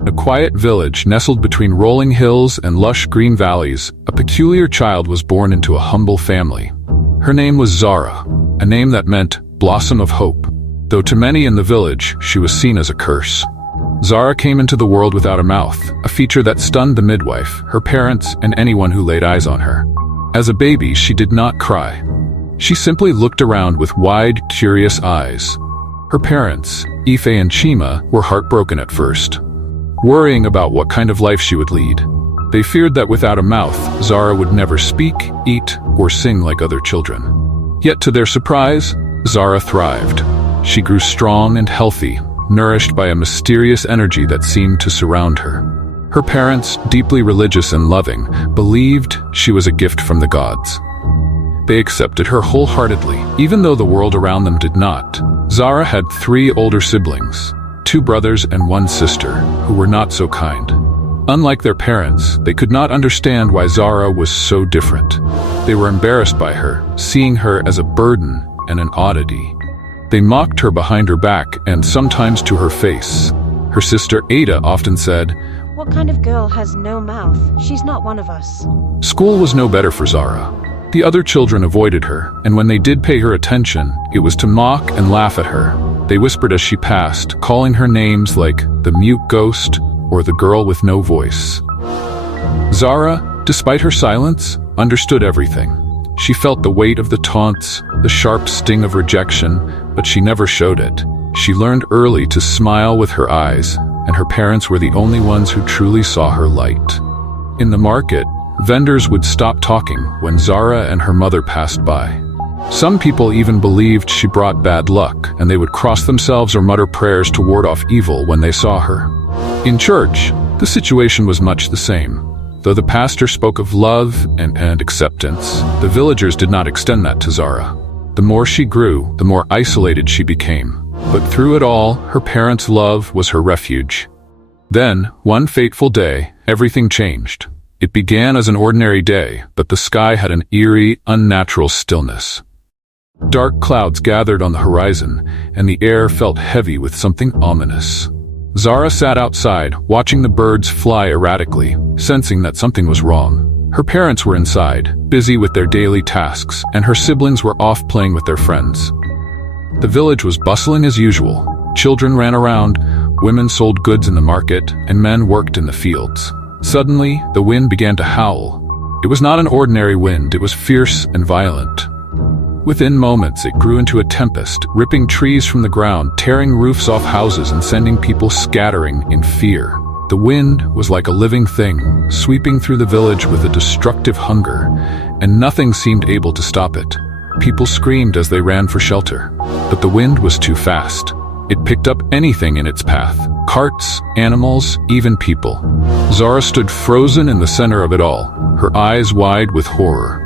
In a quiet village nestled between rolling hills and lush green valleys, a peculiar child was born into a humble family. Her name was Zara, a name that meant blossom of hope, though to many in the village she was seen as a curse. Zara came into the world without a mouth, a feature that stunned the midwife, her parents, and anyone who laid eyes on her. As a baby, she did not cry. She simply looked around with wide, curious eyes. Her parents, Ife and Chima, were heartbroken at first, worrying about what kind of life she would lead. They feared that without a mouth, Zara would never speak, eat, or sing like other children. Yet to their surprise, Zara thrived. She grew strong and healthy, nourished by a mysterious energy that seemed to surround her. Her parents, deeply religious and loving, believed she was a gift from the gods. They accepted her wholeheartedly, even though the world around them did not. Zara had 3 older siblings, 2 brothers and 1 sister, who were not so kind. Unlike their parents, they could not understand why Zara was so different. They were embarrassed by her, seeing her as a burden and an oddity. They mocked her behind her back and sometimes to her face. Her sister Ada often said, "What kind of girl has no mouth? She's not one of us." School was no better for Zara. The other children avoided her, and when they did pay her attention, it was to mock and laugh at her. They whispered as she passed, calling her names like the mute ghost or the girl with no voice. Zara, despite her silence, understood everything. She felt the weight of the taunts, the sharp sting of rejection, but she never showed it. She learned early to smile with her eyes, and her parents were the only ones who truly saw her light. In the market, vendors would stop talking when Zara and her mother passed by. Some people even believed she brought bad luck, and they would cross themselves or mutter prayers to ward off evil when they saw her. In church, the situation was much the same. Though the pastor spoke of love and acceptance, the villagers did not extend that to Zara. The more she grew, the more isolated she became. But through it all, her parents' love was her refuge. Then, one fateful day, everything changed. It began as an ordinary day, but the sky had an eerie, unnatural stillness. Dark clouds gathered on the horizon, and the air felt heavy with something ominous. Zara sat outside, watching the birds fly erratically, sensing that something was wrong. Her parents were inside, busy with their daily tasks, and her siblings were off playing with their friends. The village was bustling as usual. Children ran around, women sold goods in the market, and men worked in the fields. Suddenly, the wind began to howl. It was not an ordinary wind, it was fierce and violent. Within moments, it grew into a tempest, ripping trees from the ground, tearing roofs off houses, and sending people scattering in fear. The wind was like a living thing, sweeping through the village with a destructive hunger, and nothing seemed able to stop it. People screamed as they ran for shelter, but the wind was too fast. It picked up anything in its path, carts, animals, even people. Zara stood frozen in the center of it all, her eyes wide with horror.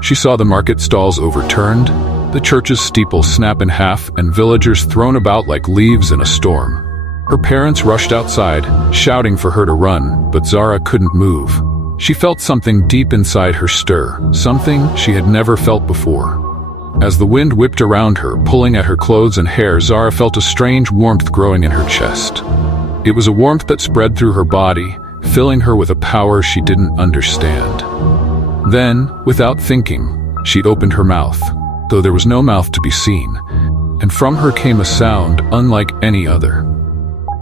She saw the market stalls overturned, the church's steeple snap in half, and villagers thrown about like leaves in a storm. Her parents rushed outside, shouting for her to run, but Zara couldn't move. She felt something deep inside her stir, something she had never felt before. As the wind whipped around her, pulling at her clothes and hair, Zara felt a strange warmth growing in her chest. It was a warmth that spread through her body, filling her with a power she didn't understand. Then, without thinking, she opened her mouth, though there was no mouth to be seen, and from her came a sound unlike any other.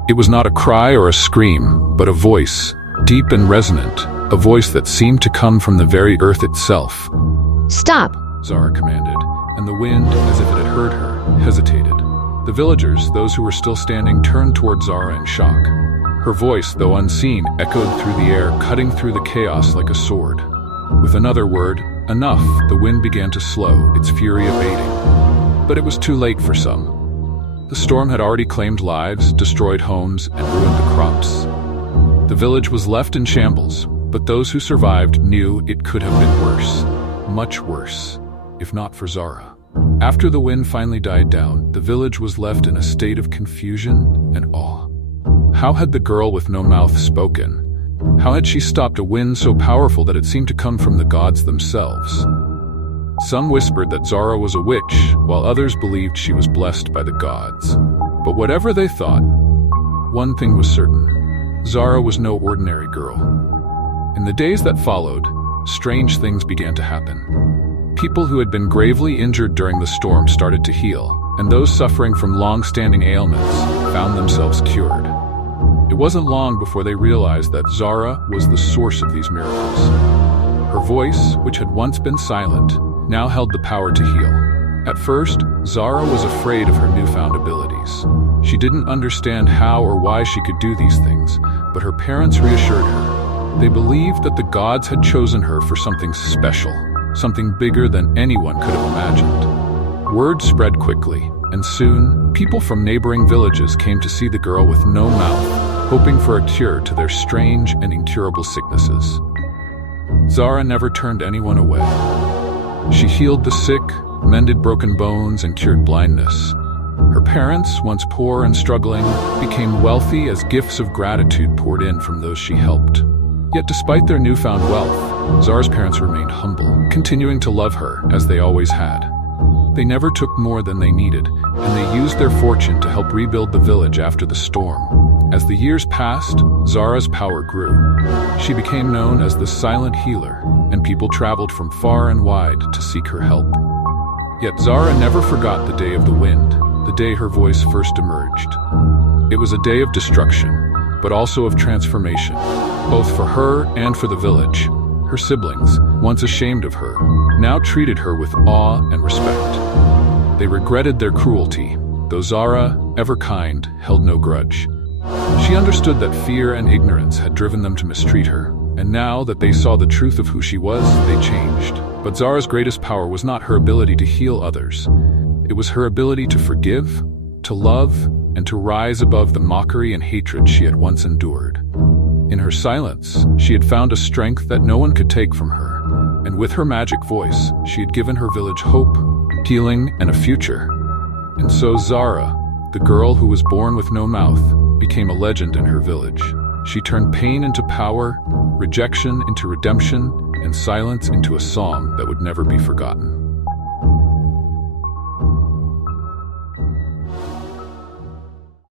It was not a cry or a scream, but a voice, deep and resonant, a voice that seemed to come from the very earth itself. "Stop!" Zara commanded, and the wind, as if it had heard her, hesitated. The villagers, those who were still standing, turned toward Zara in shock. Her voice, though unseen, echoed through the air, cutting through the chaos like a sword. With another word, enough, the wind began to slow, its fury abating. But it was too late for some. The storm had already claimed lives, destroyed homes, and ruined the crops. The village was left in shambles, but those who survived knew it could have been worse. Much worse, if not for Zara. After the wind finally died down, the village was left in a state of confusion and awe. How had the girl with no mouth spoken? How had she stopped a wind so powerful that it seemed to come from the gods themselves? Some whispered that Zara was a witch, while others believed she was blessed by the gods. But whatever they thought, one thing was certain: Zara was no ordinary girl. In the days that followed, strange things began to happen. People who had been gravely injured during the storm started to heal, and those suffering from long-standing ailments found themselves cured. It wasn't long before they realized that Zara was the source of these miracles. Her voice, which had once been silent, now held the power to heal. At first, Zara was afraid of her newfound abilities. She didn't understand how or why she could do these things, but her parents reassured her. They believed that the gods had chosen her for something special, something bigger than anyone could have imagined. Word spread quickly, and soon, people from neighboring villages came to see the girl with no mouth, hoping for a cure to their strange and incurable sicknesses. Zara never turned anyone away. She healed the sick, mended broken bones, and cured blindness. Her parents, once poor and struggling, became wealthy as gifts of gratitude poured in from those she helped. Yet despite their newfound wealth, Zara's parents remained humble, continuing to love her as they always had. They never took more than they needed, and they used their fortune to help rebuild the village after the storm. As the years passed, Zara's power grew. She became known as the Silent Healer, and people traveled from far and wide to seek her help. Yet Zara never forgot the day of the wind, the day her voice first emerged. It was a day of destruction, but also of transformation, both for her and for the village. Her siblings, once ashamed of her, now treated her with awe and respect. They regretted their cruelty, though Zara, ever kind, held no grudge. She understood that fear and ignorance had driven them to mistreat her, and now that they saw the truth of who she was, they changed. But Zara's greatest power was not her ability to heal others. It was her ability to forgive, to love, and to rise above the mockery and hatred she had once endured. In her silence, she had found a strength that no one could take from her, and with her magic voice, she had given her village hope, healing, and a future. And so Zara, the girl who was born with no mouth, became a legend in her village. She turned pain into power, rejection into redemption, and silence into a song that would never be forgotten.